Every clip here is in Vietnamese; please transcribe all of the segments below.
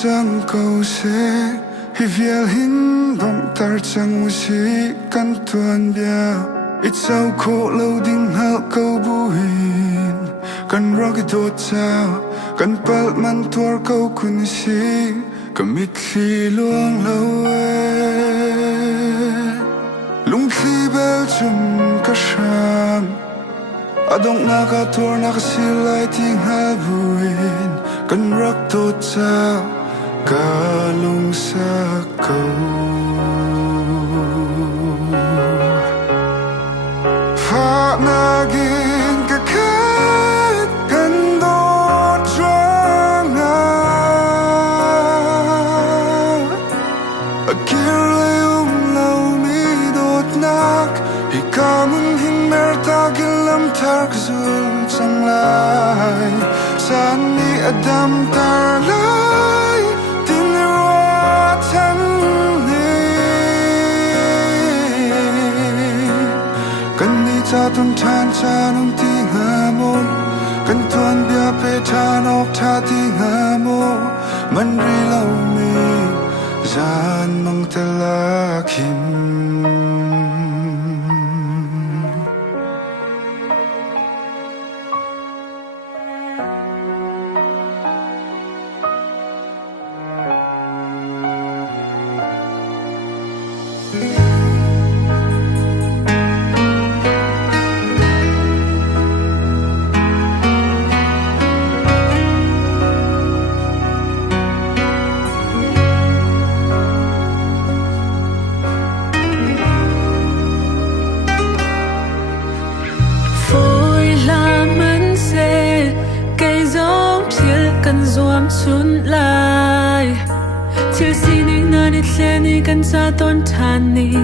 chẳng cầu sẽ hi vial hin bom tar chẳng si kan tuan bia ít sau khổ lâu đinh hal câu buhin kan rocky dot sao kan pal man tuar câu kun si kamit khi luang lâu lung khi bel chum ka sham adong na ka tuar na ka silai ting hal buhin kan rak dot sao cả lung xa cầu pha nagin ka khat kan do tranga akir lâu mi dot nak hi kamun hin mer ta gilam thar zul sang lai san ni adam tar lai cha tuân chan cha nông ti nga mô kan tuân bia pe cha nóc cha ti nga mô man ri lâu mi gian mang ta la kim xuân lai chiều xin những nơi đi lên đi cần xa tôn than đi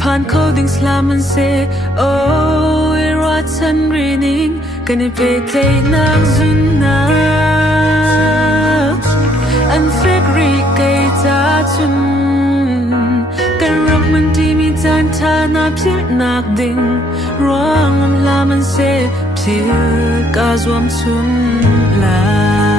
pan khâu đình slam man se ôi ra chân riêng cần đi về đây nàng duyên na anh phết ri cây ta chun cần rong man đi mi tan ta na phiêu nạc đình roang man la man se phiêu cả zoom xuân lai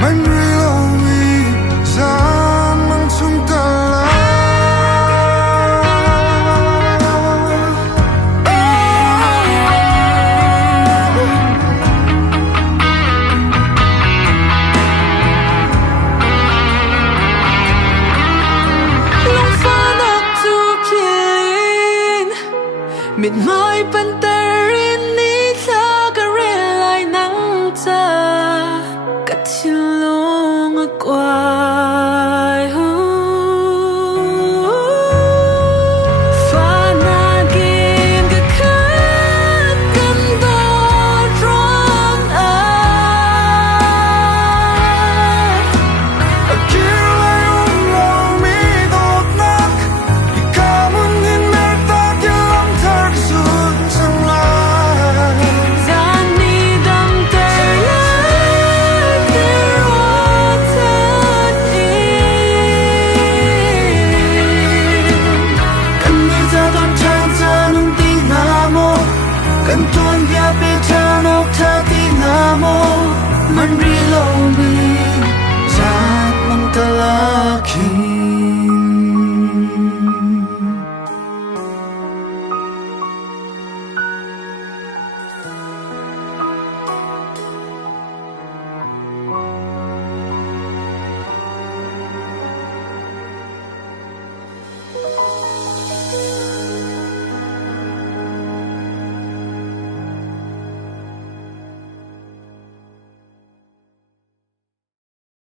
man ri lâu mi gian mang chung ta lung pha nak tu pilin mid mai pan tarin ni tha ka re lai nang ta kat silong qua